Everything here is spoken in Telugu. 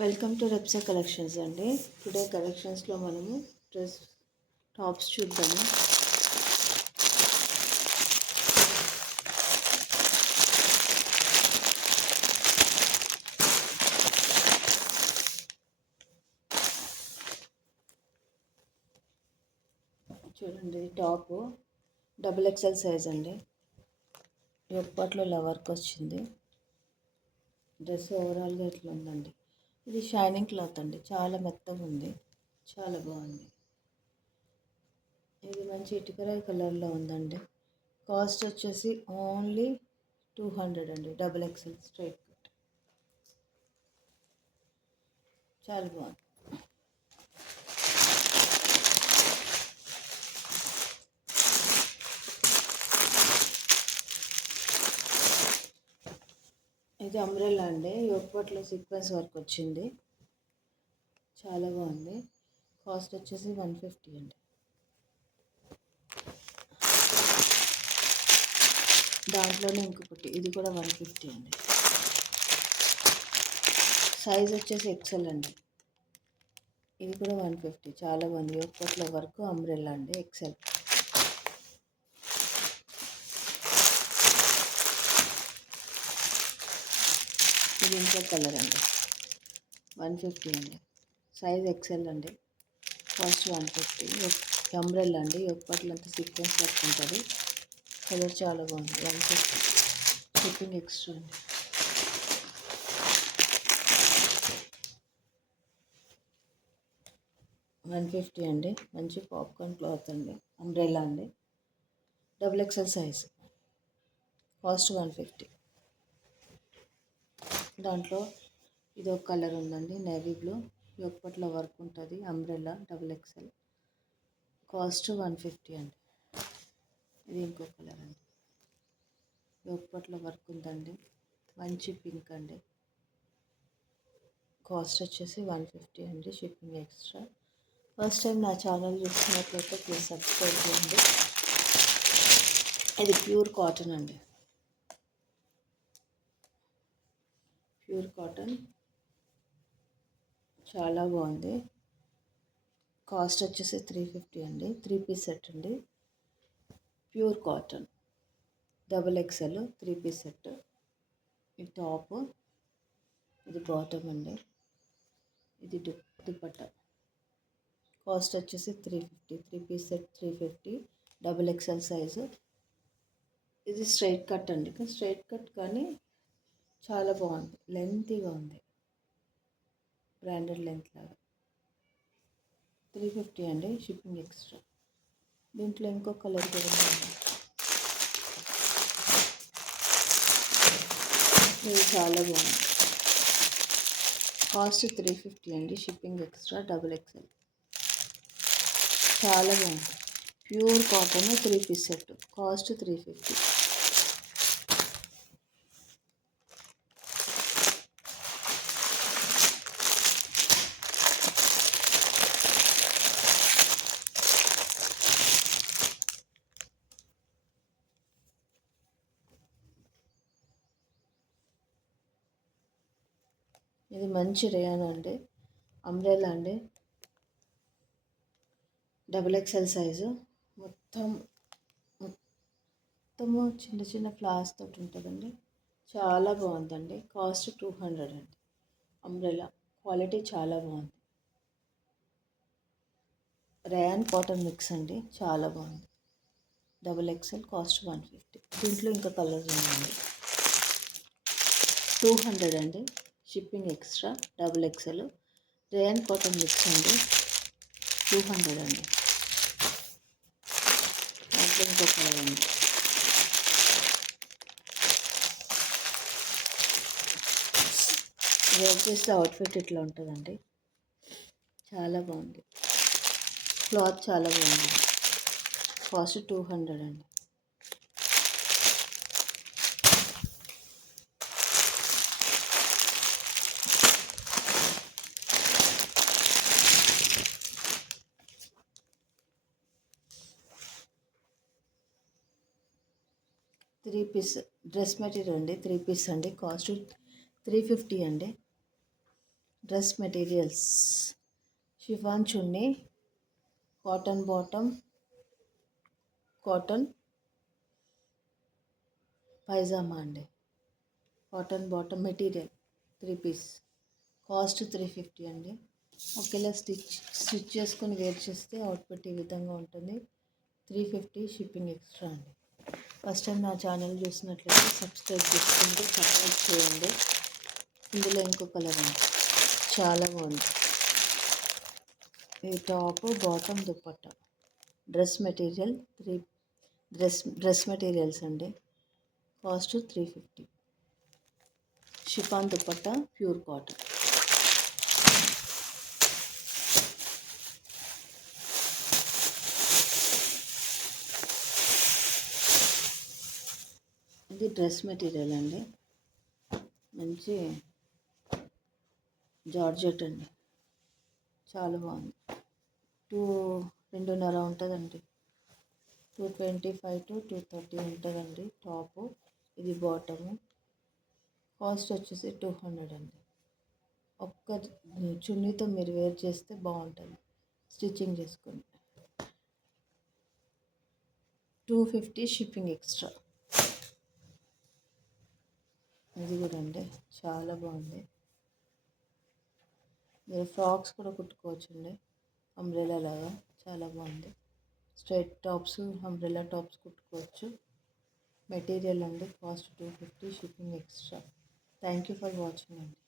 వెల్కమ్ టు రెప్సా కలెక్షన్స్ అండి. టుడే కలెక్షన్స్లో మనము డ్రెస్ టాప్స్ చూద్దాము. చూడండి, టాప్ XXL సైజ్ అండి. యొప్పట్లో ఇలా వర్క్ వచ్చింది. డ్రెస్ ఓవరాల్గా ఇట్లా ఉందండి. ఇది షైనింగ్ క్లాత్ అండి, చాలా మెత్తగా ఉంది, చాలా బాగుంది. ఇది మంచి ఇటుకరాయి కలర్లో ఉందండి. కాస్ట్ వచ్చేసి ఓన్లీ 200 అండి. XXL స్ట్రైట్ కట్, చాలా బాగుంది. ఇది అంబ్రెల్లా అండి. యొప్పట్లో సీక్వెన్స్ వర్క్ వచ్చింది, చాలా బాగుంది. కాస్ట్ వచ్చేసి 150 అండి. దాంట్లోనే ఇంకొకటి, ఇది కూడా 150 అండి. సైజ్ వచ్చేసి ఎక్సెల్ అండి. ఇది కూడా 150, చాలా బాగుంది. యొప్పట్లో వర్క్ అంబ్రెల్లా అండి, ఎక్సెల్. ఇది ఇంకో కలర్ అండి, 150 అండి. సైజ్ ఎక్సెల్ అండి. కాస్ట్ 150. అంబ్రెల్లా అండి, యొప్పట్లో అంతా సీక్వెన్స్ వర్క్ ఉంటుంది. కలర్ చాలా బాగుంది. 150. షిప్పింగ్ ఎక్స్ట్రా అండి. $150 అండి. మంచి పాప్కార్న్ క్లాత్ అండి, అంబ్రెల్లా అండి, XXL సైజ్. కాస్ట్ 150. దాంట్లో ఇది ఒక కలర్ ఉందండి, నేవీ బ్లూ. యొప్పట్లో వర్క్ ఉంటుంది, అంబ్రెల్లా, XXL. కాస్ట్ 150 అండి. ఇది ఇంకో కలర్ అండి, యొప్పట్లో వర్క్ ఉందండి, మంచి పింక్ అండి. కాస్ట్ వచ్చేసి 150 అండి. Shipping extra. ఫస్ట్ టైం నా ఛానల్ చూస్తున్నట్లయితే ప్లీజ్ సబ్స్క్రైబ్ చేయండి. ఇది ప్యూర్ కాటన్ అండి, ప్యూర్ కాటన్, చాలా బాగుంది. కాస్ట్ వచ్చేసి 350 అండి. 3 పీస్ సెట్ అండి, pure cotton, XXL 3 piece set. ఇది టాప్, ఇది బాటమ్ అండి, ఇది దుపట్టా. కాస్ట్ వచ్చేసి 350. 3 పీస్ సెట్ 350, XXL సైజు. ఇది స్ట్రైట్ కట్ అండి, స్ట్రైట్ కట్ కానీ చాలా బాగుంది, లెంతీగా ఉంది, బ్రాండెడ్ లెంత్ లాగా. 350 అండి. Shipping extra. దీంట్లో ఇంకో కలర్ కూడా ఉంది, ఇది చాలా బాగుంది. కాస్ట్ 350 అండి. Shipping extra. XXL, చాలా బాగుంది. Pure cotton 3 piece set. Cost 350. ఇది మంచి రేయాన్ అండి, అంబ్రెల్లా అండి, XXL సైజు. మొత్తము చిన్న చిన్న ఫ్లవర్స్ తోటి ఉంటుందండి, చాలా బాగుందండి. కాస్ట్ 200 అండి. అంబ్రెల్లా క్వాలిటీ చాలా బాగుంది. రేయాన్ కాటన్ మిక్స్ అండి, చాలా బాగుంది. XXL, cost 150. దీంట్లో ఇంకా కలర్స్ ఉన్నాయండి. 200 అండి. Shipping extra. XXL rayon cotton mix అండి, 200 అండి. దాంట్లో ఇంకో కలర్ అండి. వేర్ చేస్తే అవుట్ఫిట్ ఇట్లా ఉంటుందండి, చాలా బాగుంది. క్లాత్ చాలా బాగుంది. కాస్ట్ 200 అండి. త్రీ పీస్ డ్రెస్ మెటీరియల్ అండి, 3 పీస్ అండి. కాస్ట్ 350 అండి. Dress materials, chiffon chunni, cotton bottom, cotton pyjama అండి. Cotton bottom material 3 piece, cost 350 అండి. ఒకేలా స్టిచ్ చేసుకొని వేర్ చేస్తే అవుట్పుట్ ఈ విధంగా ఉంటుంది. 350 షిప్పింగ్ ఎక్స్ట్రా అండి. ఫస్ట్ టైం నా ఛానల్ చూసినట్లయితే సబ్స్క్రైబ్ చేసుకుంటూ సపోర్ట్ చేయండి. ఇందులో ఇంకో కలర్ అండి, చాలా బాగుంది. ఈ top, bottom, dupatta, dress material dress materials అండి. Cost 350. Chiffon dupatta, pure cotton. ఇది డ్రెస్ మెటీరియల్ అండి, మంచి జార్జెట్ అండి, చాలా బాగుంది. 2.5 ఉంటుందండి. 225 to 230 ఉంటుందండి టాపు. ఇది బాటము. కాస్ట్ వచ్చేసి 200 అండి. ఒక్క చున్నీతో మీరు వేర్ చేస్తే బాగుంటుంది స్టిచ్చింగ్ చేసుకొని. 250 షిప్పింగ్ ఎక్స్ట్రా. ఇది కూడా అండి, చాలా బాగుంది. మీరు ఫ్రాక్స్ కూడా కుట్టుకోవచ్చండి, అంబ్రెలా లాగా, చాలా బాగుంది. స్ట్రైట్ టాప్స్, అంబ్రెలా టాప్స్ కుట్టుకోవచ్చు. మెటీరియల్ అండి, cost 250 shipping extra. Thank you for watching అండి.